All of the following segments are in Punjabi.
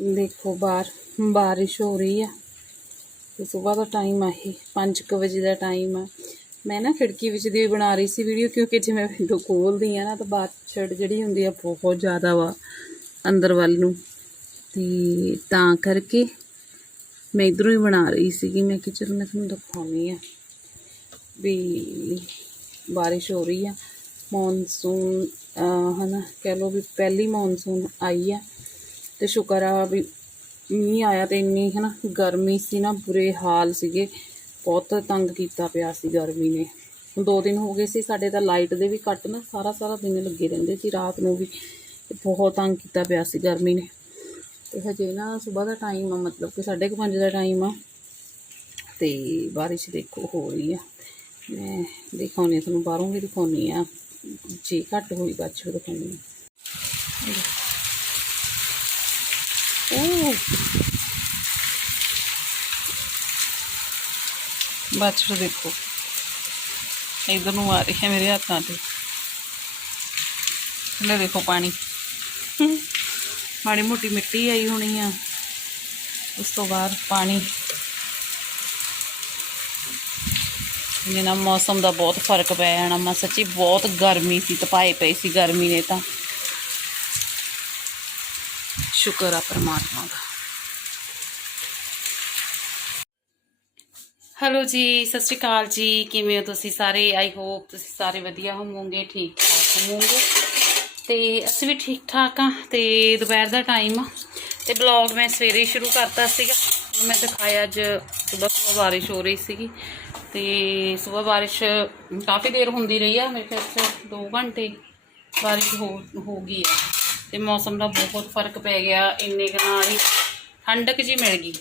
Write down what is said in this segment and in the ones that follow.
ਦੇਖੋ ਬਾਹਰ ਬਾਰਿਸ਼ ਹੋ ਰਹੀ ਆ। ਤੇ ਸਵੇਰ ਦਾ ਟਾਈਮ ਆ ਇਹ 5:00 ਵਜੇ ਦਾ ਟਾਈਮ ਆ। ਮੈਂ ਨਾ ਖਿੜਕੀ ਵਿੱਚ ਦੀ ਬਣਾ ਰਹੀ ਸੀ ਵੀਡੀਓ ਕਿਉਂਕਿ ਜੇ ਮੈਂ ਵਿੰਡੋ ਖੋਲਦੀ ਆ ਨਾ ਤਾਂ ਬਾਰਿਸ਼ ਜਿਹੜੀ ਹੁੰਦੀ ਆ ਬਹੁਤ ਜ਼ਿਆਦਾ ਵਾ ਅੰਦਰ ਵੱਲ ਨੂੰ। ਤੇ ਤਾਂ ਕਰਕੇ ਮੈਂ ਇਧਰੋਂ ਹੀ ਬਣਾ ਰਹੀ ਸੀਗੀ। ਮੈਂ ਕਿ ਚਲੋ ਮੈਂ ਤੁਹਾਨੂੰ ਦਿਖਾਉਣੀ ਆ ਵੀ ਬਾਰਿਸ਼ ਹੋ ਰਹੀ ਆ। ਮੌਨਸੂਨ ਅਹ ਹਨਾ, ਕਹਿ ਲਓ ਵੀ ਪਹਿਲੀ ਮੌਨਸੂਨ ਆਈ ਆ। ਤੇ ਸ਼ੁਕਰ ਆ ਵੀ ਮੀਂਹ ਆਇਆ ਤੇ ਇੰਨੀ ਹਨਾ ਗਰਮੀ ਸੀ ਨਾ, ਬੁਰੇ ਹਾਲ ਸੀਗੇ। ਬਹੁਤ ਤੰਗ ਕੀਤਾ ਪਿਆ ਸੀ ਗਰਮੀ ਨੇ। ਹੁਣ ਦੋ ਦਿਨ ਹੋ ਗਏ ਸੀ, ਸਾਡੇ ਤਾਂ ਲਾਈਟ ਦੇ ਵੀ ਕੱਟ ਨਾ ਸਾਰਾ ਸਾਰਾ ਦਿਨ ਲੱਗੇ ਰਹਿੰਦੇ ਸੀ ਰਾਤ ਨੂੰ ਵੀ। ਬਹੁਤ ਤੰਗ ਕੀਤਾ ਪਿਆ ਸੀ ਗਰਮੀ ਨੇ। ਤੇ ਹਜੇ ਨਾ ਸਵੇਰ ਦਾ ਟਾਈਮ ਆ, ਮਤਲਬ ਕਿ 5:30 ਦਾ ਟਾਈਮ ਆ। ਤੇ ਬਾਰਿਸ਼ ਦੇਖੋ ਹੋ ਰਹੀ ਆ। ਮੈਂ ਦਿਖਾਉਣੀ ਆ ਤੁਹਾਨੂੰ, ਬਾਹਰੋਂ ਵੀ ਦਿਖਾਉਣੀ ਆ ਜੇ ਘੱਟ ਹੋਈ, ਬਾਅਦ ਚੋਂ ਦਿਖਾਉਣੀ ਆ ਉਹ ਬਾਛੜ ਦੇਖੋ। ਇਧਰ ਨੂੰ ਆ ਰਹੀ ਹੈ ਮੇਰੇ ਹੱਥਾਂ ਤੇ। ਲੈ ਮਾੜੀ ਮੋਟੀ ਮਿੱਟੀ ਆਈ ਹੋਣੀ ਆ। ਉਸ ਤੋਂ ਬਾਅਦ ਪਾਣੀ। ਇਹ ਮੌਸਮ ਦਾ ਬਹੁਤ ਫ਼ਰਕ ਪਿਆ ਜਾਣਾ ਮੈਂ ਸੱਚੀ ਬਹੁਤ ਗਰਮੀ ਸੀ, ਤਪਾਏ ਪਈ ਸੀ ਗਰਮੀ ਨੇ ਤਾਂ। ਸ਼ੁਕਰ ਆ ਪਰਮਾਤਮਾ ਦਾ। ਹੈਲੋ ਜੀ, ਸਤਿ ਸ਼੍ਰੀ ਅਕਾਲ ਜੀ। ਕਿਵੇਂ ਹੋ ਤੁਸੀਂ ਸਾਰੇ? ਆਈ ਹੋਪ ਤੁਸੀਂ ਸਾਰੇ ਵਧੀਆ ਹੋਵੋਗੇ, ਠੀਕ ਠਾਕ ਹੋਵੋਗੇ। ਤੇ ਅਸੀਂ ਵੀ ਠੀਕ ਠਾਕ ਆ ਤੇ ਦੁਪਹਿਰ ਦਾ ਟਾਈਮ ਆ। ਤੇ ਬਲੌਗ ਮੈਂ ਸਵੇਰੇ ਸ਼ੁਰੂ ਕਰਤਾ ਸੀਗਾ। ਮੈਂ ਦਿਖਾਇਆ ਅੱਜ ਸਵੇਰ ਸਵੇਰ ਬਾਰਿਸ਼ ਹੋ ਰਹੀ ਸੀਗੀ। ਤੇ ਸਵੇਰ ਬਾਰਿਸ਼ ਕਾਫੀ ਦੇਰ ਹੁੰਦੀ ਰਹੀ ਆ, ਮੇਰੇ ਖਿਆਲ ਚ 2 ਘੰਟੇ ਬਾਰਿਸ਼ ਹੋ ਹੋ ਗਈ ਆ। ਤੇ ਮੌਸਮ ਦਾ ਬਹੁਤ ਫ਼ਰਕ ਪੈ ਗਿਆ, ਇੰਨੇ ਕੁ ਨਾਲ ਹੀ ਠੰਡਕ ਜੀ ਮਿਲ ਗਈ।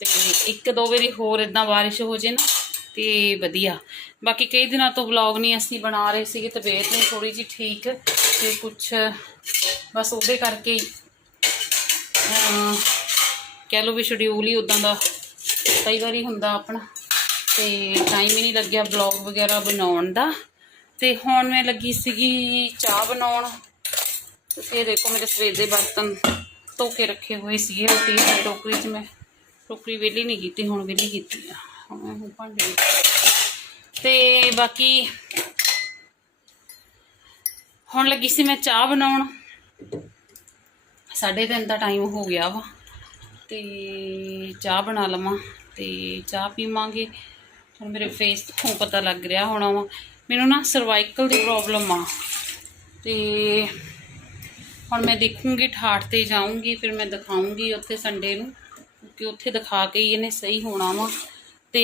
ਤੇ ਇੱਕ ਦੋ ਵਾਰੀ ਹੋਰ ਇਦਾਂ ਬਾਰਿਸ਼ ਹੋ ਜੇ ਨਾ, ਤੇ ਵਧੀਆ। ਬਾਕੀ ਕਈ ਦਿਨਾਂ ਤੋਂ ਵਲੌਗ ਨਹੀਂ ਅਸੀਂ ਬਣਾ ਰਹੇ ਸੀਗੇ, ਤਬੀਅਤ ਨਹੀਂ ਥੋੜੀ ਜੀ ਠੀਕ, ਤੇ ਕੁਛ ਬਸ ਉਹਦੇ ਕਰਕੇ ਕਹਿ ਲਓ ਵੀ ਸ਼ਡਿਊਲ ਹੀ ਉਦਾਂ ਦਾ ਕਈ ਵਾਰੀ ਹੁੰਦਾ ਆਪਣਾ, ਤੇ ਟਾਈਮ ਹੀ ਨਹੀਂ ਲੱਗਿਆ ਵਲੌਗ ਵਗੈਰਾ ਬਣਾਉਣ ਦਾ। ਤੇ ਹੁਣ ਮੈਂ ਲੱਗੀ ਸੀਗੀ ਚਾਹ ਬਣਾਉਣ ਇਹ ਦੇਖੋ ਮੇਰੇ ਸਵੇਰ ਦੇ ਬਰਤਨ ਧੋ ਕੇ ਰੱਖੇ ਹੋਏ ਸੀਗੇ ਰੋਟੀ ਦੀ ਟੋਕਰੀ 'ਚ ਮੈਂ। ਟੋਕਰੀ ਵਿਹਲੀ ਨਹੀਂ ਕੀਤੀ, ਹੁਣ ਵਿਹਲੀ ਕੀਤੀ ਆ। ਹੁਣ ਭਾਂਡੇ ਤੇ ਬਾਕੀ ਹੁਣ ਲੱਗੀ ਸੀ ਮੈਂ ਚਾਹ ਬਣਾਉਣ। ਸਾਢੇ ਤਿੰਨ ਦਾ ਟਾਈਮ ਹੋ ਗਿਆ ਵਾ। ਤੇ ਚਾਹ ਬਣਾ ਲਵਾਂ ਤੇ ਚਾਹ ਪੀਵਾਂਗੇ। ਹੁਣ ਮੇਰੇ ਫੇਸ ਤੋਂ ਪਤਾ ਲੱਗ ਰਿਹਾ ਹੋਣਾ ਵਾ। ਮੈਨੂੰ ਨਾ ਸਰਵਾਈਕਲ ਦੀ ਪ੍ਰੋਬਲਮ ਆ। ਤੇ ਹੁਣ ਮੈਂ ਦੇਖੂੰਗੀ, ਠਾਠ ਤੇ ਜਾਊਂਗੀ, ਫਿਰ ਮੈਂ ਦਿਖਾਉਂਗੀ ਉੱਥੇ ਸੰਡੇ ਨੂੰ। ਕਿ ਉੱਥੇ ਦਿਖਾ ਕੇ ਹੀ ਇਹਨੇ ਸਹੀ ਹੋਣਾ ਵਾ। ਤੇ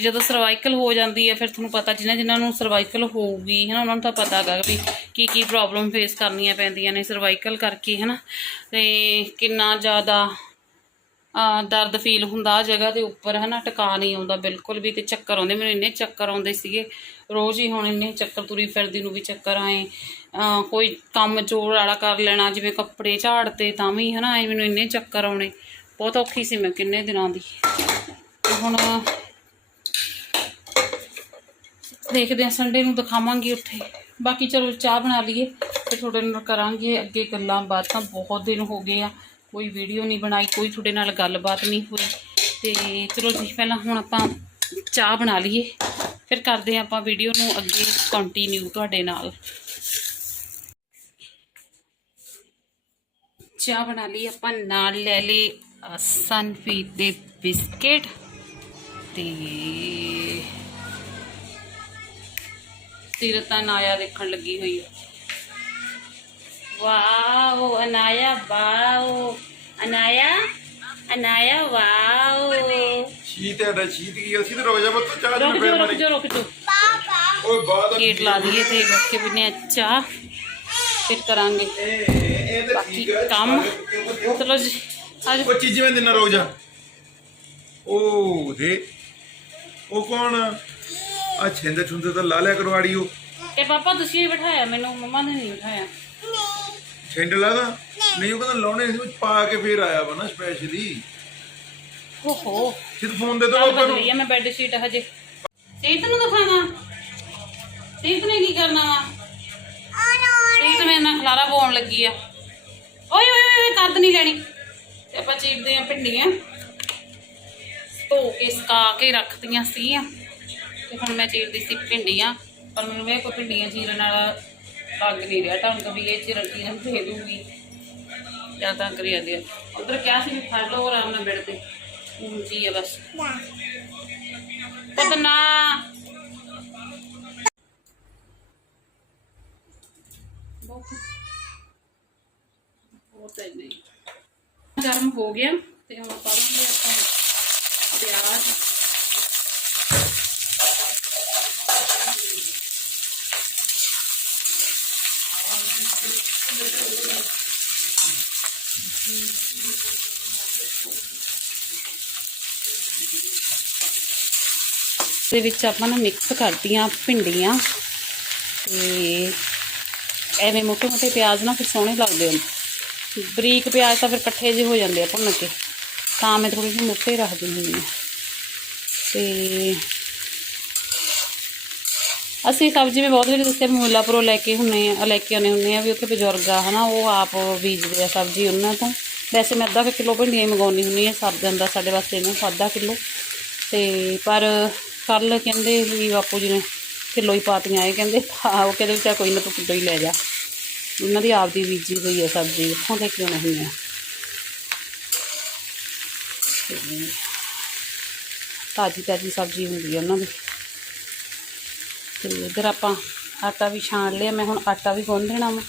ਜਦੋਂ ਸਰਵਾਈਕਲ ਹੋ ਜਾਂਦੀ ਹੈ, ਫਿਰ ਤੁਹਾਨੂੰ ਪਤਾ ਜਿਨ੍ਹਾਂ ਜਿਨ੍ਹਾਂ ਨੂੰ ਸਰਵਾਈਕਲ ਹੋਊਗੀ ਹੈ ਨਾ ਉਹਨਾਂ ਨੂੰ ਤਾਂ ਪਤਾ ਹੈਗਾ ਵੀ ਕੀ ਕੀ ਪ੍ਰੋਬਲਮ ਫੇਸ ਕਰਨੀਆਂ ਪੈਂਦੀਆਂ ਨੇ ਸਰਵਾਈਕਲ ਕਰਕੇ ਹੈ ਨਾ ਤੇ ਕਿੰਨਾ ਜ਼ਿਆਦਾ ਦਰਦ ਫੀਲ ਹੁੰਦਾ ਆ ਜਗ੍ਹਾ ਦੇ ਉੱਪਰ ਹੈ ਨਾ ਟਿਕਾ ਨਹੀਂ ਆਉਂਦਾ ਬਿਲਕੁਲ ਵੀ। ਤੇ ਚੱਕਰ ਆਉਂਦੇ, ਮੈਨੂੰ ਇੰਨੇ ਚੱਕਰ ਆਉਂਦੇ ਸੀਗੇ, ਰੋਜ਼ ਹੀ ਹੁਣ ਇੰਨੇ ਚੱਕਰ ਤੁਰੀ ਫਿਰਦੀ ਨੂੰ ਵੀ ਚੱਕਰ ਆਏ। ਕੋਈ ਕੰਮ ਜੋੜ ਵਾਲਾ ਕਰ ਲੈਣਾ, ਜਿਵੇਂ ਕੱਪੜੇ ਝਾੜਤੇ, ਤਾਂ ਵੀ ਹੈ ਨਾ ਐ ਮੈਨੂੰ ਇੰਨੇ ਚੱਕਰ ਆਉਣੇ। ਬਹੁਤ ਔਖੀ ਸੀ ਮੈਂ ਕਿੰਨੇ ਦਿਨਾਂ ਦੀ। ਹੁਣ ਦੇਖਦੇ ਹਾਂ ਸੰਡੇ ਨੂੰ ਦਿਖਾਵਾਂਗੀ ਉੱਥੇ। ਬਾਕੀ ਚਲੋ ਚਾਹ ਬਣਾ ਲਈਏ ਤੇ ਤੁਹਾਡੇ ਨਾਲ ਕਰਾਂਗੇ ਅੱਗੇ ਗੱਲਾਂ ਬਾਤਾਂ। ਬਹੁਤ ਦਿਨ ਹੋ ਗਏ ਆ, ਕੋਈ ਵੀਡੀਓ ਨਹੀਂ ਬਣਾਈ, ਕੋਈ ਤੁਹਾਡੇ ਨਾਲ ਗੱਲਬਾਤ ਨਹੀਂ ਹੋਈ। ਤੇ ਚਲੋ ਜੀ, ਪਹਿਲਾਂ ਹੁਣ ਆਪਾਂ ਚਾਹ ਬਣਾ ਲਈਏ। ਫਿਰ ਕਰਦੇ ਹਾਂ ਆਪਾਂ ਵੀਡੀਓ ਨੂੰ ਅੱਗੇ ਕੰਟੀਨਿਊ ਤੁਹਾਡੇ ਨਾਲ। ਚਾਹ ਬਣਾ ਲਈ ਆਪਾਂ ਨਾਲ ਲੈ ਲਈ ਸਨਫੀਟ ਦੇ ਬਿਸਕਟ ਤੇ ਸਿਰਤਾ ਨਾਇਆ ਦੇਖਣ ਲੱਗੀ ਹੋਈ ਹੈ wow Anaya wow Anaya Anaya wow ਸ਼ੀਤ ਹੈ ਦਾ ਸ਼ੀਤ ਕੀ ਅਸੀਂ ਤੇ ਰੁਕ ਜਾ ਬੱਤ ਚਾਹ ਰੁਕ ਦੇ ਜਾਓ ਪੈ ਰੁਕ ਜਾਓ ਰੁਕ ਜਾਓ ਓਏ ਬਾਅਦ ਗੇਟ ਲਾ ਦਈਏ ਤੇ ਬੱਚੇ ਬਿਨੇ ਚਾਹ ਫਿਰ ਕਰਾਂਗੇ ਇਹ ਤੇ ਉਹ ਚੀਜ਼ ਮੈਂ ਦਿਨਾ ਰੁਕ ਜਾ ਉਹ ਦੇ। ਉਹ ਕੌਣ ਆ? ਛਿੰਦੇ ਛੁੰਦੇ ਤਾਂ ਲਾ ਲਿਆ ਕਰਵਾੜੀ ਉਹ ਇਹ ਪਾਪਾ ਤੁਸੀਂ ਹੀ ਬਿਠਾਇਆ ਮੈਨੂੰ ਮੰਮਾ ਨੇ ਨਹੀਂ ਬਿਠਾਇਆ। ਛਿੰਡ ਲਾਦਾ ਨਹੀਂ ਉਹ ਕਹਿੰਦਾ ਲਾਉਣੇ ਸੀ ਵਿੱਚ ਪਾ ਕੇ ਫੇਰ ਆਇਆ ਵਾ ਨਾ ਸਪੈਸ਼ਲੀ ਹੋ ਹੋ ਸਿਰ ਫੋਨ ਦੇ ਦੋ ਆਪਾਂ ਨੂੰ। ਬਦਲੀ ਆ ਮੈਂ ਬੈੱਡ ਸ਼ੀਟ ਹਜੇ। ਸੀਤ ਨੂੰ ਦਿਖਾਵਾਂ ਸੀਤ ਨੇ ਕੀ ਕਰਨਾ ਵਾ? ਸੀਤ ਮੇਰੇ ਨਾਲ ਖਲਾਰਾ ਪਾਉਣ ਲੱਗੀ ਆ। ਓਏ ਓਏ ਓਏ ਕਰਦ ਨਹੀਂ ਲੈਣੀ। ਤੇ ਆਪਾਂ ਚੀਰਦੇ ਆ ਭਿੰਡੀਆਂ। ਧੋ ਕੇ, ਸੁਕਾ ਕੇ ਰੱਖਤੀਆਂ ਸੀਗੀਆਂ। ਤੇ ਹੁਣ ਮੈਂ ਚੀਰਦੀ ਸੀ ਭਿੰਡੀਆਂ। ਪਰ ਮੈਨੂੰ ਵੇ ਕੋਈ ਭਿੰਡੀਆਂ ਚੀਰਨ ਵਾਲਾ ਲੱਗ ਨਹੀਂ ਰਿਹਾ। ਢੰਗ ਵੀ ਇਹ ਚੀਰਨ ਚੀਰਨ ਦੇ ਦੂੰਗੀ। ਜਾਂ ਤਾਂ ਕਰੀ ਜਾਂਦੀ ਆ। ਉਧਰ ਕਿਹਾ ਸੀ ਵੀ ਫੜ ਲਓ ਆਰਾਮ ਨਾਲ ਬੈਠ ਤੇ। ਉਂਜੀ ਆ ਬਸ। ਨਾ ਉਹ ਤੇ ਨਹੀਂ ਗਰਮ ਹੋ ਗਿਆ ਤੇ ਹੁਣ ਪਾਵਾਂਗੇ ਆਪਾਂ ਪਿਆਜ਼। ਦੇ ਵਿੱਚ ਆਪਾਂ ਨਾ ਮਿਕਸ ਕਰਤੀਆਂ ਭਿੰਡੀਆਂ ਤੇ ਐਵੇਂ ਮੋਟੇ ਮੋਟੇ ਪਿਆਜ਼ ਨਾ ਫਿਰ ਸੋਹਣੇ ਲੱਗਦੇ ਹਨ ਬਰੀਕ ਪਿਆਜ਼ ਤਾਂ ਫਿਰ ਇਕੱਠੇ ਜਿਹੇ ਹੋ ਜਾਂਦੇ ਆ ਭੁੰਨ ਕੇ। ਤਾਂ ਮੈਂ ਥੋੜੀ ਜਿਹੀ ਮੋਟੇ ਰੱਖਦੀ ਹੁੰਦੀ ਹਾਂ ਤੇ ਅਸੀਂ ਸਬਜ਼ੀ ਵੀ ਬਹੁਤ ਵਾਰੀ ਦੱਸਿਆ ਵੀ ਮੁੱਲਾਪੁਰੋਂ ਲੈ ਕੇ ਹੁੰਨੇ ਆ, ਲੈ ਕੇ ਆਉਂਦੇ ਹੁੰਨੇ ਆ ਵੀ ਉੱਥੇ ਬਜ਼ੁਰਗ ਆ, ਹਨਾ, ਉਹ ਆਪ ਬੀਜਦੇ ਆ ਸਬਜ਼ੀ ਉਹਨਾਂ ਤੋਂ। ਵੈਸੇ ਮੈਂ ਅੱਧਾ ਕੁ ਕਿਲੋ ਭਿੰਡੀਆਂ ਹੀ ਮੰਗਾਉਣੀ ਹੁੰਨੀ ਆ ਸਰ ਜਾਂਦਾ ਸਾਡੇ ਵਾਸਤੇ ਇਹਨੂੰ ਅੱਧਾ ਕਿਲੋ। ਤੇ ਪਰ ਕੱਲ ਕਹਿੰਦੇ ਵੀ ਬਾਪੂ ਜੀ ਨੇ ਕਿਲੋ ਹੀ ਪਾਤੀਆਂ ਇਹ ਕਹਿੰਦੇ ਹਾਂ ਉਹ ਕਹਿੰਦੇ ਵੀ ਚੱਲ ਕੋਈ ਨਾ ਤੂੰ ਕਿਲੋ ਹੀ ਲੈ ਜਾ। ਉਹਨਾਂ ਦੀ ਆਪਦੀ ਬੀਜੀ ਹੋਈ ਹੈ ਸਬਜ਼ੀ, ਉੱਥੋਂ ਲੈ ਕਿਉਂ ਨਹੀਂ ਹੈ ਆ? ਤਾਜੀ ਤਾਜੀ ਸਬਜ਼ੀ ਹੁੰਦੀ ਹੈ ਉਹਨਾਂ ਦੀ। ਤੇ ਇਧਰ ਆਪਾਂ ਆਟਾ ਵੀ ਛਾਣ ਲਿਆ, ਮੈਂ ਹੁਣ ਆਟਾ ਵੀ ਗੁੰਨ ਦੇਣਾ ਵਾ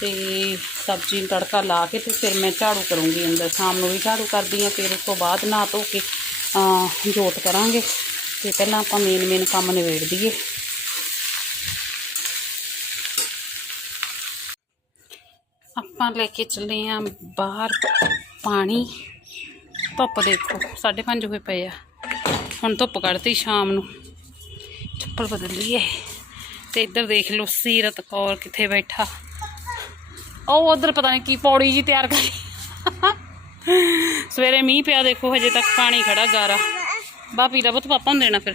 ਤੇ ਸਬਜ਼ੀ ਨੂੰ ਤੜਕਾ ਲਾ ਕੇ ਤੇ ਫਿਰ ਮੈਂ ਝਾੜੂ ਕਰੂੰਗੀ ਅੰਦਰ। ਸ਼ਾਮ ਨੂੰ ਵੀ ਝਾੜੂ ਕਰਦੀ ਆ, ਫਿਰ ਉਸ ਤੋਂ ਬਾਅਦ ਨਾ ਧੋ ਕੇ ਜੋਤ ਕਰਾਂਗੇ। ਤੇ ਪਹਿਲਾਂ ਆਪਾਂ ਮੇਨ ਮੇਨ ਕੰਮ ਨਿਬੇੜ ਦਈਏ। ਆਪਾਂ ਲੈ ਕੇ ਚੱਲੇ ਆ, ਬਾਹਰ ਪਾਣੀ, ਧੁੱਪ ਦੇਖੋ 5:30 ਹੋਏ ਪਏ ਆ। ਹੁਣ ਧੁੱਪ ਕੱਢਤੀ ਸ਼ਾਮ ਨੂੰ। ਚੱਪਲ ਬਦਲ ਲਈਏ ਤੇ ਇੱਧਰ ਦੇਖ ਲਓ, ਸੀਰਤ ਕੌਰ ਕਿੱਥੇ ਬੈਠਾ। ਉਹ ਉਧਰ ਪਤਾ ਨਹੀਂ ਕੀ ਪੌੜੀ ਜੀ ਤਿਆਰ ਕਰੀ ਸਵੇਰੇ ਮੀਂਹ ਪਿਆ, ਦੇਖੋ ਹਜੇ ਤੱਕ ਪਾਣੀ ਖੜਾ ਗਾਰਾ। ਬਾਪੀ ਦਾ ਲਾ ਪਾਪਾ ਨੂੰ ਦੇਣਾ ਫਿਰ।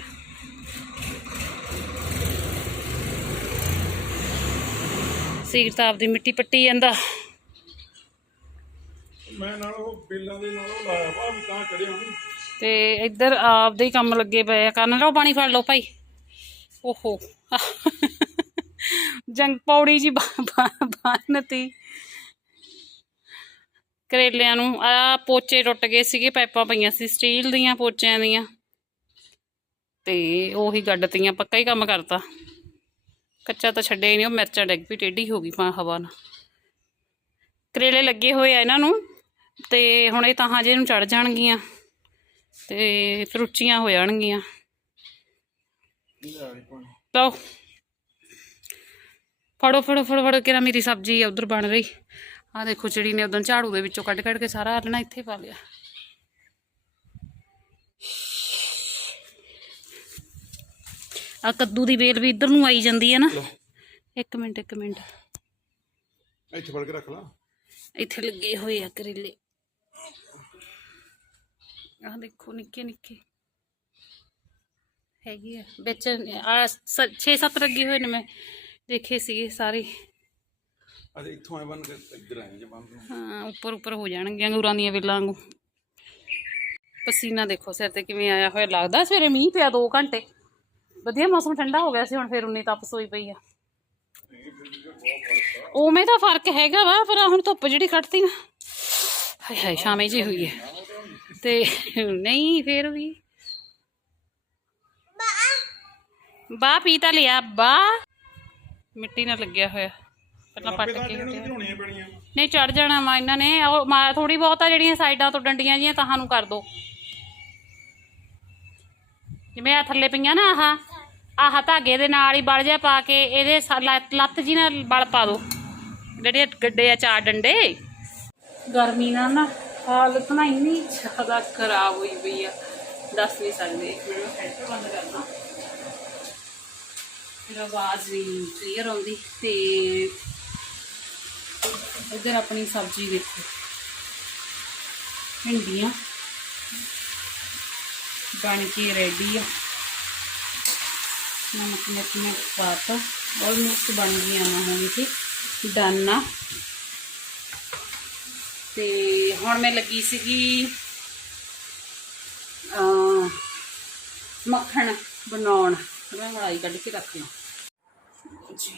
ਸੀਰਤ ਆਪਦੀ ਮਿੱਟੀ ਪੱਟੀ ਜਾਂਦਾ। ਮੈਂ ਨਾਲ ਉਹ ਬੇਲਾਂ ਦੇ ਨਾਲ ਉਹ ਲਾਇਆ ਵਾ, ਵੀ ਤਾਂ ਚੜਿਆ ਹੁਣ ਤੇ ਇੱਧਰ ਆਪਦੇ ਹੀ ਕੰਮ ਲੱਗੇ ਪਏ ਆ। ਕਰਨ ਲਓ ਪਾਣੀ ਫੜ ਲਓ ਭਾਈ। ਓਹੋ। ਜੰਗ ਪੌੜੀ ਜੀ ਬੰਨਤੀ ਕਰੇਲਿਆਂ ਨੂੰ, ਆ ਪੋਚੇ ਟੁੱਟ ਗਏ ਸੀਗੇ, ਪਾਈਪਾਂ ਪਈਆਂ ਸੀ, ਸਟੀਲ ਦੀਆਂ, ਪੋਚਿਆਂ ਦੀਆਂ। ਤੇ ਉਹੀ ਗੱਡਤੀਆਂ ਪੱਕਾ ਹੀ ਕੰਮ ਕਰਤਾ। ਕੱਚਾ ਤਾਂ ਛੱਡਿਆ ਹੀ ਨਹੀਂ, ਉਹ ਮਿਰਚਾਂ ਡਿੱਗ ਪਈ, ਟੇਢੀ ਹੋ ਗਈ ਪਾ ਹਵਾ ਨਾਲ ਕਰੇਲੇ ਲੱਗੇ ਹੋਏ ਆ ਇਹਨਾਂ ਨੂੰ। ਤੇ ਹੁਣ ਇਹ ਤਾਂ ਹਜੇ ਨੂੰ ਚੜ ਜਾਣਗੀਆਂ ਤੇ ਫਿਰ ਉੱਚੀਆਂ ਹੋ ਜਾਣਗੀਆਂ। ਲਓ। ਫੜੋ ਫੜੋ ਫੜੋ ਫੜੋ ਕਿਰਾ ਮੇਰੀ ਸਬਜ਼ੀ ਉਧਰ ਬਣ ਰਹੀ। ਆ ਦੇਖੋ ਚਿੜੀ ਨੇ ਉਦੋਂ ਝਾੜੂ ਦੇ ਵਿੱਚੋਂ ਕੱਢ ਕੱਢ ਕੇ ਸਾਰਾ ਆਲਣਾ ਇੱਥੇ ਪਾ ਲਿਆ। ਆ ਕੱਦੂ ਦੀ ਵੇਲ ਵੀ ਇੱਧਰ ਨੂੰ ਆਈ ਜਾਂਦੀ ਹੈ ਨਾ। ਇੱਕ ਮਿੰਟ ਇੱਕ ਮਿੰਟ। ਇੱਥੇ ਫੜ ਕੇ ਰੱਖ ਲਾ। ਇੱਥੇ ਲੱਗੇ ਹੋਏ ਆ ਕਰੇਲੇ। ਆਹ ਦੇਖੋ ਨਿੱਕੇ ਨਿੱਕੇ ਹੈਗੇ ਆ ਵਿੱਚ ਆ 6-7 ਲੱਗੇ ਹੋਏ ਨੇ ਮੈਂ ਦੇਖੇ ਸੀਗੇ ਸਾਰੇ ਅਜੇ ਇੱਥੋਂ ਐ ਬਣ ਕੇ ਇੱਧਰ ਆਏ ਜੇ ਬੰਦ ਨੂੰ ਹਾਂ ਉੱਪਰ ਉੱਪਰ ਹੋ ਜਾਣਗੀਆਂ ਅੰਗੂਰਾਂ ਦੀਆਂ ਵੇਲਾਂ ਵਾਂਗੂ ਪਸੀਨਾ ਦੇਖੋ ਸਿਰ ਤੇ ਕਿਵੇਂ ਆਇਆ ਹੋਇਆ ਲੱਗਦਾ ਸਵੇਰੇ ਮੀਂਹ ਪਿਆ 2 ਘੰਟੇ ਵਧੀਆ ਮੌਸਮ ਠੰਡਾ ਹੋ ਗਿਆ ਸੀ ਹੁਣ ਫੇਰ ਉਨੀ ਤਪਸ ਹੋਈ ਪਈ ਆ ਉਵੇਂ ਤਾਂ ਫ਼ਰਕ ਹੈਗਾ ਵਾ ਪਰ ਆਹ ਹੁਣ ਧੁੱਪ ਜਿਹੜੀ ਕੱਟਤੀ ਨਾ ਹਾਏ ਹਾਏ ਸ਼ਾਮੇ ਜੀ ਹੋਈ ਹੈ ਤੇ ਨਹੀਂ ਫੇਰ ਵੀ। ਬਾ ਪੀ ਤਾਂ ਲਿਆ ਬਾ ਮਿੱਟੀ ਨਾਲ ਲੱਗਿਆ ਹੋਇਆ। ਪਹਿਲਾਂ ਪੱਟ ਕੇ ਨਹੀਂ ਚੜ ਜਾਣਾ ਵਾ ਇਹਨਾਂ ਨੇ। ਉਹ ਥੋੜੀ ਬਹੁਤ ਆ ਜਿਹੜੀਆਂ ਸਾਈਡਾਂ ਤੋਂ ਡੰਡੀਆਂ ਜੀਆਂ ਤਾਹਾਂ ਨੂੰ ਕਰ ਦੋ। ਜਿਵੇਂ ਆ ਥੱਲੇ ਪਈਆਂ ਨਾ ਆਹ। ਆਹ ਧਾਗੇ ਦੇ ਨਾਲ ਹੀ ਬਲ ਜਿਹਾ ਪਾ ਕੇ ਇਹਦੇ ਲੱਤ ਜੀ ਨਾਲ ਬਲ ਪਾ ਦੋ। ਜਿਹੜੇ ਗੱਡੇ ਆ ਚਾਰ ਡੰਡੇ। ਗਰਮੀ ਨਾਲ ਨਾ ਹਾਲਤ ਨਾ ਇੰਨੀ ਜ਼ਿਆਦਾ ਖਰਾਬ ਹੋਈ ਪਈ ਆ। ਦੱਸ ਨਹੀਂ ਸਕਦੇ, ਇੱਕ ਮਿੰਟ ਹੈਡਫੋਨ ਬੰਦ ਕਰਨਾ ਫਿਰ ਆਵਾਜ਼ ਵੀ ਕਲੀਅਰ ਆਉਂਦੀ ਤੇ ਉਧਰ ਆਪਣੀ ਸਬਜ਼ੀ ਦੇਖੋ। ਭਿੰਡੀਆਂ ਬਣ ਕੇ ਰੈਡੀ ਆ। ਨਮਕ ਮਿਰਚ ਮੈਂ ਪਾਤਾ ਆਲਮੋਸਟ ਬਣ ਗਈਆਂ ਨਾ ਹੁਣ ਇਹ। ਡਨ ਆ ਤੇ ਹੁਣ ਮੈਂ ਲੱਗੀ ਸੀਗੀ ਮੱਖਣ ਬਣਾਉਣ। ਮੈਂ ਮਲਾਈ ਕੱਢ ਕੇ ਰੱਖ ਲਾਂ। ਜੀ।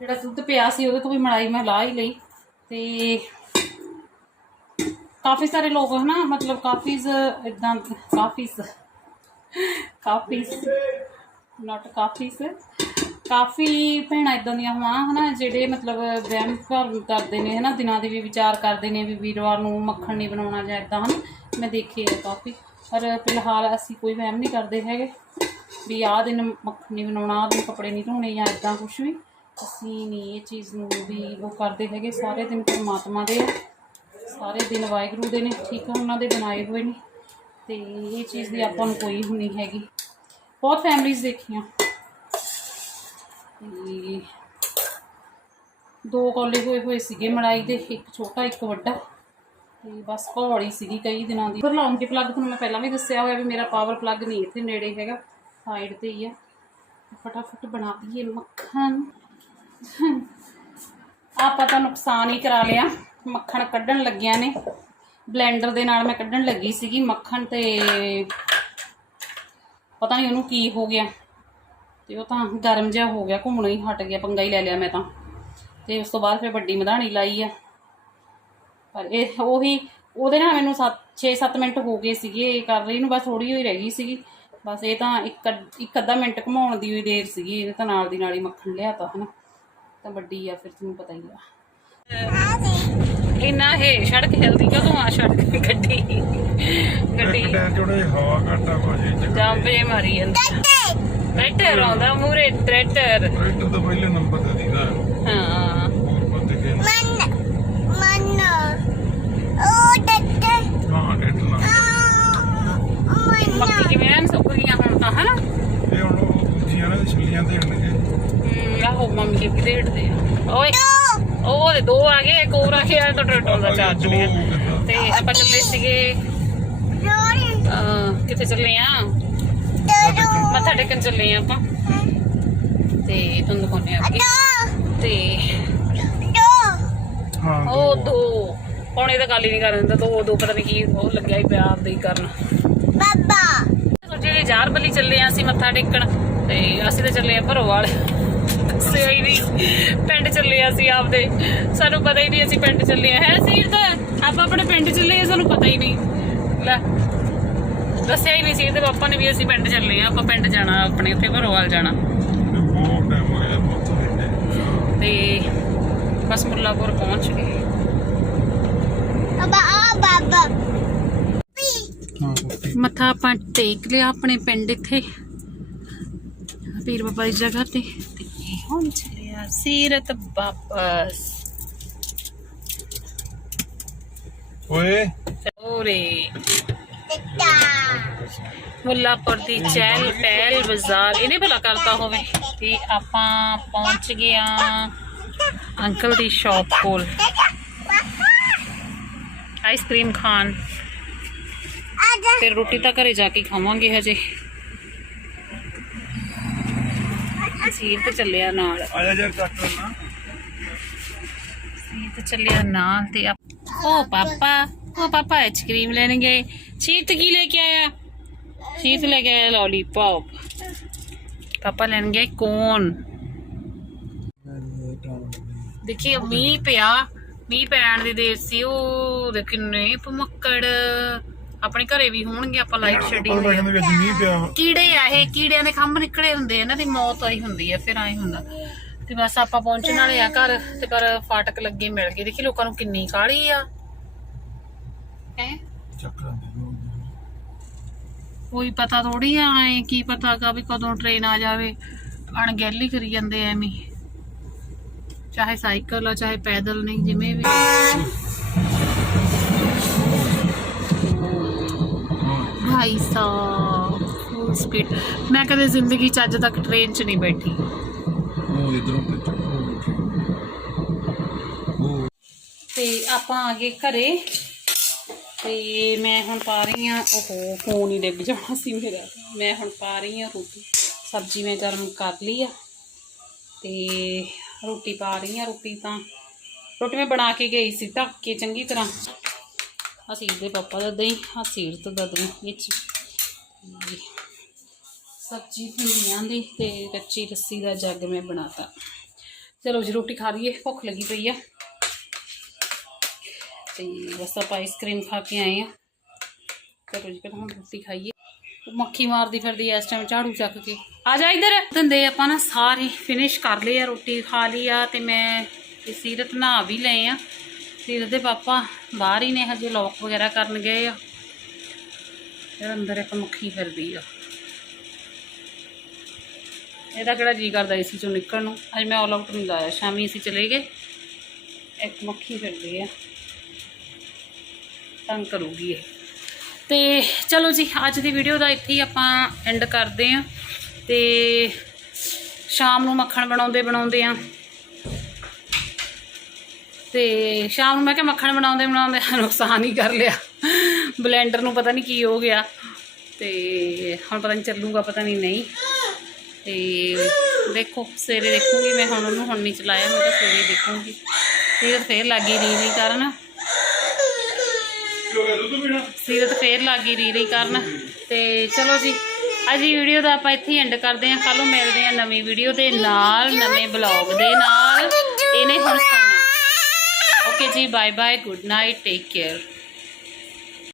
ਜਿਹੜਾ ਦੁੱਧ ਪਿਆ ਸੀ ਉਹਦੇ ਤੋਂ ਵੀ ਮਲਾਈ ਮੈਂ ਲਾ ਹੀ ਲਈ। ਤੇ ਕਾਫੀ ਸਾਰੇ ਲੋਕ ਹਨਾ, ਮਤਲਬ ਕਾਫੀ ਇਦਾਂ ਕਾਫੀ ਕਾਫੀ ਨਾਟ ਕਾਫੀ ਕਾਫੀ ਭੈਣਾਂ ਇਦਾਂ ਦੀਆਂ ਹਾਂ ਹਨਾ, ਜਿਹੜੇ ਮਤਲਬ ਵਹਿਮ ਭਰਮ ਕਰਦੇ ਨੇ ਹਨਾ, ਦਿਨਾਂ ਦੇ ਵੀ ਵਿਚਾਰ ਕਰਦੇ ਨੇ ਵੀ ਵੀਰਵਾਰ ਨੂੰ ਮੱਖਣ ਨਹੀਂ ਬਣਾਉਣਾ ਜਾਂ ਇਦਾਂ ਹਨ, ਮੈਂ ਦੇਖੇ ਆ ਕਾਫੀ। ਪਰ ਫਿਲਹਾਲ ਅਸੀਂ ਕੋਈ ਵਹਿਮ ਨਹੀਂ ਕਰਦੇ ਹੈਗੇ ਵੀ ਆਹ ਦਿਨ ਮੱਖਣ ਨਹੀਂ ਬਣਾਉਣਾ, ਆਹ ਦਿਨ ਕੱਪੜੇ ਨਹੀਂ ਧੋਣੇ ਜਾਂ ਇਦਾਂ ਕੁਝ ਵੀ। ਅਸੀਂ ਨਹੀਂ ਇਹ ਚੀਜ਼ ਨੂੰ ਵੀ ਉਹ ਕਰਦੇ ਹੈਗੇ, ਸਾਰੇ ਦਿਨ ਪਰਮਾਤਮਾ ਦੇ ਸਾਰੇ ਦਿਨ ਵਾਹਿਗੁਰੂ ਦੇ ਨੇ, ਠੀਕ ਆ, ਉਹਨਾਂ ਦੇ ਬਣਾਏ ਹੋਏ ਨੇ। ਤੇ ਇਹ ਚੀਜ਼ ਦੀ ਆਪਾਂ ਨੂੰ ਕੋਈ ਨਹੀਂ ਹੈਗੀ। ਬਹੁਤ ਫੈਮਲੀਜ਼ ਦੇਖੀਆਂ। ਤੇ ਦੋ ਕੋਲੇ ਹੋਏ ਹੋਏ ਸੀਗੇ ਮੜਾਈ ਦੇ, ਇੱਕ ਛੋਟਾ, ਇੱਕ ਵੱਡਾ। ਤੇ ਬਸ ਘੋੜੀ ਸੀਗੀ ਕਈ ਦਿਨਾਂ ਦੀ। ਪਰ ਲੌਂਗ ਦੇ ਪਲੱਗ ਤੁਹਾਨੂੰ ਮੈਂ ਪਹਿਲਾਂ ਵੀ ਦੱਸਿਆ ਹੋਇਆ ਵੀ ਮੇਰਾ ਪਾਵਰ ਪਲੱਗ ਨਹੀਂ ਇੱਥੇ ਨੇੜੇ ਹੈਗਾ ਸਾਈਡ ਤੇ ਹੀ ਆ। ਫਟਾਫਟ ਬਣਾ ਦਈਏ ਮੱਖਣ। ਆਪਾਂ ਤਾਂ ਨੁਕਸਾਨ ਹੀ ਕਰਾ ਲਿਆ। ਮੱਖਣ ਕੱਢਣ ਲੱਗਿਆ ਨੇ। ਬਲੈਂਡਰ ਦੇ ਨਾਲ ਮੈਂ ਕੱਢਣ ਲੱਗੀ ਸੀਗੀ ਮੱਖਣ ਤੇ ਪਤਾ ਨਹੀਂ ਉਹਨੂੰ ਕੀ ਹੋ ਗਿਆ। ਤੇ ਉਹ ਤਾਂ ਗਰਮ ਜਿਹਾ ਹੋ ਗਿਆ, ਘੁੰਮਣਾ ਹੀ ਹਟ ਗਿਆ, ਪੰਗਾ ਹੀ ਲੈ ਲਿਆ ਮੈਂ ਤਾਂ। ਤੇ ਉਸ ਤੋਂ ਬਾਅਦ ਫਿਰ ਵੱਡੀ ਮਧਾਣੀ ਲਾਈ ਆ। ਪਰ ਇਹ ਉਹੀ, ਉਹਦੇ ਨਾਲ ਮੈਨੂੰ 7 6-7 ਮਿੰਟ ਹੋ ਗਏ ਸੀਗੇ ਕਰ ਰਹੀ ਨੂੰ ਬਸ ਥੋੜੀ ਹੋਈ ਰਹਿ ਗਈ ਸੀਗੀ। ਬਸ ਇਹ ਤਾਂ ਇੱਕ ਅੱਧ- ਇੱਕ ਅੱਧਾ ਮਿੰਟ ਘੁਮਾਉਣ ਦੀ ਹੋਈ ਦੇਰ ਸੀਗੀ, ਇਹ ਤਾਂ ਨਾਲ ਦੀ ਨਾਲ ਹੀ ਮੱਖਣ ਲਿਆਤਾ ਹਨਾ। ਤਾਂ ਵੱਡੀ ਆ, ਫਿਰ ਤੁਹਾਨੂੰ ਪਤਾ ਹੀ ਆ। ਇੰਨਾ ਇਹ ਸੜਕ ਹਿਲਦੀ ਕਦੋਂ ਆ ਸੜਕ ਗੱਡੀ। ਗੱਡੀ। ਟਾਇਰ ਜੋੜੇ ਹਵਾ ਘਾਟਾ ਬਾਜੀ ਜਾਂਪੇ ਮਾਰੀ ਜਾਂਦੀ ਟਰੈਕਟਰ ਆਉਂਦਾ ਮੂਰੇ ਟਰੈਕਟਰ ਟਰੈਕਟਰ ਤਾਂ ਪਹਿਲੇ ਨੰਬਰ ਤੇ ਦੀਦਾ ਹਾਂ। ਹੋਰ ਬੰਦੇ ਕੇ Mana? Mana? Dada. ਹਾਂ ਟਰੈਕਟਰ ਨਾਲ mana? ਮੱਕੀ ਕਿਵੇਂ ਐਨ ਸੁੱਕ ਗਈਆਂ ਹੁਣ ਤਾਂ ਹਨਾ? ਇਹ ਹੁਣ ਉਹ ਦੂਜੀਆਂ ਨੇ ਛੱਲੀਆਂ ਦੇਣਗੇ। ਹਮ, ਆਹੋ ਮੰਮੀ ਵੀ ਆ। ਓਏ। ਉਹ ਦੇ ਦੋ ਆ ਗਏ ਇੱਕ ਹੋਰ ਆ ਗਿਆ ਤਾਂ ਟਰੈਕਟਰ ਦਾ ਚਾਰ ਚੁਣਿਆ ਤੇ ਆਪਾਂ ਚੱਲੇ ਸੀਗੇ Lori. ਅਹ, ਕਿੱਥੇ ਚੱਲੇ ਆ Dada. ਮੱਥਾ ਟੇਕਣ ਚੱਲੇ ਆ ਆਪਾਂ ਤੇ ਤੁਹਾਨੂੰ ਦਿਖਾਉਂਦੇ ਆ ਅੱਗੇ Dada. ਤੇ Dada. ਹਾਂ ਉਹ ਦੋ ਹੁਣ ਇਹ ਤਾਂ ਗੱਲ ਹੀ ਨਹੀਂ ਕਰਨ ਦਿੰਦਾ ਦੋ ਦੋ ਪਤਾ ਨਹੀਂ ਕੀ ਉਹ ਲੱਗਿਆ ਹੀ ਪਿਆ ਆਪਦੇ ਹੀ ਕਰਨ Baba. ਜਿਹੜੇ ਜਾਰ ਬਲੀ ਚੱਲੇ ਆ ਅਸੀਂ ਮੱਥਾ ਟੇਕਣ ਤੇ ਅਸੀਂ ਤਾਂ ਚੱਲੇ ਆ ਭਰੋਵਾਲ ਦੱਸਿਆ ਹੀ ਨਹੀਂ। ਪਿੰਡ ਚੱਲੇ ਆ ਅਸੀਂ ਆਪਦੇ। ਸਾਨੂੰ ਪਤਾ ਹੀ ਨਹੀਂ ਅਸੀਂ ਪਿੰਡ ਚੱਲੇ ਆ। ਹੈ ਸੀਰ ਤਾਂ ਆਪਾਂ ਆਪਣੇ ਪਿੰਡ ਚੱਲੇ ਆ ਸਾਨੂੰ ਪਤਾ ਹੀ ਨਹੀਂ। ਲੈ ਦੱਸਿਆ ਹੀ ਨਹੀਂ ਸੀ ਤੇ ਪਾਪਾ ਨੇ ਵੀ ਅਸੀਂ ਪਿੰਡ ਚੱਲੇ ਆ ਆਪਾਂ ਪਿੰਡ ਜਾਣਾ ਆਪਣੇ ਉੱਥੇ ਭਰੋਵਾਲ ਜਾਣਾ। ਬਹੁਤ ਟਾਈਮ ਹੋ ਗਿਆ ਮੱਥਾ ਟੇਕਣ ਤੇ ਬਸ ਮੁੱਲਾਪੁਰ ਪਹੁੰਚ ਗਏ। ਮੱਥਾ ਆਪਾਂ ਟੇਕ ਲਿਆ ਆਪਣੇ ਪਿੰਡ ਇੱਥੇ। ਪੀਰ ਬਾਬਾ ਦੀ ਜਗ੍ਹਾ ਤੇ। ਤੇ ਹੁਣ ਚੱਲਿਆ? ਸੀਰਤ ਵਾਪਸ। ਓਏ। ਓਰੇ. ਮੁੱਲਾਪੁਰ ਦੀ ਚਹਿਲ ਪਹਿਲ ਬਾਜ਼ਾਰ ਇਹਨੇ ਭਲਾ ਕਰਤਾ ਹੋਵੇ। ਤੇ ਆਪਾਂ ਪਹੁੰਚ ਗਏ ਆ ਅੰਕਲ ਦੀ ਸ਼ਾਪ ਕੋਲ। ਆਈਸਕ੍ਰੀਮ ਖਾਣ. ਫਿਰ ਰੋਟੀ ਤਾਂ ਘਰੇ ਜਾ ਕੇ ਖਾਵਾਂਗੇ ਹਜੇ। ਸੀਰ ਤੇ ਚੱਲਿਆ ਨਾਲ। ਸੀਰ ਤੇ ਚੱਲਿਆ ਨਾਲ ਤੇ ਓ ਪਾਪਾ ਓ ਪਾਪਾ ਆਈਸਕ੍ਰੀਮ ਲੈਣ ਗਏ। ਸੀਰਤ ਕੀ ਲੈ ਕੇ ਆਇਆ? ਸੀਰਤ ਲੈ ਕੇ ਆਇਆ ਲੋਲੀਪੌਪ ਪਾਪਾ ਲੈਣ ਗਏ ਕੋਨ ਦੇਖੀ ਮੀਂਹ ਪਿਆ। ਮੀਂਹ ਪੈਣ ਦੀ ਦੇਰ ਸੀ। ਉਹ ਕਿੰਨੇ ਭਮੱਕੜ। ਆਪਣੇ ਘਰੇ ਵੀ ਹੋਣਗੇ ਆਪਾਂ ਲਾਈਟ ਮੀਂਹ ਪਿਆ। ਵਾ। ਕੀੜੇ ਆ ਇਹ ਕੀੜਿਆਂ ਦੇ ਖੰਭ ਨਿਕਲੇ ਹੁੰਦੇ ਆ, ਇਹਨਾਂ ਦੀ ਮੌਤ ਆਈ ਹੁੰਦੀ ਆ ਫਿਰ ਆਏ ਹੁੰਦਾ। ਤੇ ਬਸ ਆਪਾਂ ਪਹੁੰਚਣ ਵਾਲੇ ਆ ਘਰ ਤੇ ਪਰ ਫਾਟਕ ਲੱਗੇ ਮਿਲ ਗਏ। ਦੇਖੀ ਲੋਕਾਂ ਨੂੰ ਕਿੰਨੀ ਕਾਹਲੀ ਆ। ਹੈ? ਕੋਈ ਪਤਾ ਥੋੜੀ ਆ ਐ ਕੀ ਪਤਾ ਕਾ ਵੀ ਕਦੋਂ ਟ੍ਰੇਨ ਆ ਜਾਵੇ। ਅਣਗਹਿਲੀ ਕਰੀ ਜਾਂਦੇ ਐ ਐਵੇਂ। ਚਾਹੇ ਸਾਈਕਲ ਆ ਚਾਹੇ ਪੈਦਲ ਨਹੀਂ ਜਿਵੇਂ ਵੀ। ਭਾਈ ਸਾਹਿਬ ਫੁੱਲ ਸਪੀਡ ਮੈਂ ਕਦੇ ਜ਼ਿੰਦਗੀ ਚ ਅੱਜ ਤੱਕ ਟ੍ਰੇਨ 'ਚ ਨਹੀਂ ਬੈਠੀ। ਉਹ ਇਧਰੋਂ ਤੇ ਉਹ ਆਪਾਂ ਆ ਗਏ ਘਰੇ। ਤੇ ਮੈਂ ਹੁਣ ਪਾ ਰਹੀ ਆ ਓਹੋ ਫੋਨ ਹੀ ਡਿੱਗ ਜਾਣਾ ਸੀ ਮੇਰਾ। ਮੈਂ ਹੁਣ ਪਾ ਰਹੀ ਆ ਰੋਟੀ। ਸਬਜ਼ੀ ਮੈਂ ਗਰਮ ਕਰ ਲਈ ਆ। ਤੇ ਰੋਟੀ ਪਾ ਰਹੀ ਆ ਰੋਟੀ ਤਾਂ। ਰੋਟੀ ਮੈਂ ਬਣਾ ਕੇ ਗਈ ਸੀ ਢੱਕ ਕੇ ਚੰਗੀ ਤਰ੍ਹਾਂ। ਅਸੀਂ ਦੇ ਪਾਪਾ ਦਾ ਦਹੀਂ ਆ ਤੋਂ ਦਾ ਦਹੀਂ ਵਿੱਚ। ਸਬਜ਼ੀ ਭਿੰਡੀਆਂ ਦੀ ਤੇ ਕੱਚੀ ਰੱਸੀ ਦਾ ਜੱਗ ਮੈਂ ਬਣਾਤਾ। ਚਲੋ ਜੀ, ਰੋਟੀ ਖਾ ਲਈਏ, ਭੁੱਖ ਲੱਗੀ ਪਈ ਆ। ਤੇ ਬਸ ਆਪਾਂ ਆਈਸਕ੍ਰੀਮ ਖਾ ਕੇ ਆਏ ਆ। ਚਲੋ ਜੀ, ਪਹਿਲਾਂ ਹੁਣ ਰੋਟੀ ਖਾਈਏ। ਮੱਖੀ ਮਾਰਦੀ ਫਿਰਦੀ ਐ ਇਸ ਟਾਈਮ ਝਾੜੂ ਚੱਕ ਕੇ। ਆ ਜਾ ਇੱਧਰ। ਧੰਦੇ ਆਪਾਂ ਨਾ ਸਾਰੇ ਫਿਨਿਸ਼ ਕਰ ਲਏ ਆ, ਰੋਟੀ ਖਾ ਲਈ ਆ ਤੇ ਮੈਂ ਤੇ ਸੀਰਤ ਨਹਾ ਵੀ ਲਏ ਆ। ਸੀਰਤ ਦੇ ਪਾਪਾ ਬਾਹਰ ਹੀ ਨੇ, ਹਜੇ ਲੋਕ ਵਗੈਰਾ ਕਰਨ ਗਏ ਆ। ਫਿਰ ਅੰਦਰ ਇੱਕ ਮੱਖੀ ਫਿਰਦੀ ਆ। ਇਹਦਾ ਕਿਹੜਾ ਜੀ ਕਰਦਾ ਏਸੀ ਚੋਂ ਨਿਕਲਣ ਨੂੰ? ਅੱਜ ਮੈਂ ਆਲ ਆਊਟ ਨਹੀਂ ਲਾਇਆ, ਸ਼ਾਮੀ ਅਸੀਂ ਚਲੇ ਗਏ। ਇੱਕ ਮੱਖੀ ਫਿਰਦੀ ਆ। ਤੰਗ ਕਰੂਗੀ ਇਹ। ਤੇ ਚਲੋ ਜੀ, ਅੱਜ ਦੀ ਵੀਡੀਓ ਦਾ ਇੱਥੇ ਹੀ ਆਪਾਂ ਐਂਡ ਕਰਦੇ ਆਂ। ਤੇ ਸ਼ਾਮ ਨੂੰ ਮੱਖਣ ਬਣਾਉਂਦੇ ਬਣਾਉਂਦੇ ਆ। ਤੇ ਸ਼ਾਮ ਨੂੰ ਮੈਂ ਕਿਹਾ ਮੱਖਣ ਬਣਾਉਂਦੇ ਬਣਾਉਂਦੇ ਨੁਕਸਾਨ ਹੀ ਕਰ ਲਿਆ। ਬਲੈਂਡਰ ਨੂੰ ਪਤਾ ਨਹੀਂ ਕੀ ਹੋ ਗਿਆ। ਤੇ ਹੁਣ ਪਤਾ ਨਹੀਂ ਚੱਲੂਗਾ, ਪਤਾ ਨਹੀਂ ਨਹੀਂ। ਤੇ ਦੇਖੋ, ਸਵੇਰੇ ਦੇਖੂਗੀ ਮੈਂ ਹੁਣ ਉਹਨੂੰ, ਹੁਣ ਨਹੀਂ ਚਲਾਇਆ, ਮੈਂ ਤਾਂ ਸਵੇਰੇ ਦੇਖੂੰਗੀ। ਫਿਰ ਫੇਰ ਲੱਗੀ ਰੀ ਰੀ ਕਰਨ ਕੀ ਹੋ ਗਿਆ ਦੁੱਧ ਸੀਰਤ ਫੇਰ ਲੱਗੀ ਰੀ ਰੀ ਕਰਨ। ਤੇ ਚਲੋ ਜੀ, ਅੱਜ ਦੀ ਵੀਡੀਓ ਦਾ ਆਪਾਂ ਇੱਥੇ ਐਂਡ ਕਰਦੇ ਹਾਂ। ਕੱਲ ਨੂੰ ਮਿਲਦੇ ਹਾਂ ਨਵੀਂ ਵੀਡੀਓ ਦੇ ਨਾਲ, ਨਵੇਂ ਬਲੌਗ ਦੇ ਨਾਲ। ਇਹਨੇ ਹੁਣ ਸੌਣਾ ਓਕੇ ਜੀ bye bye good night take care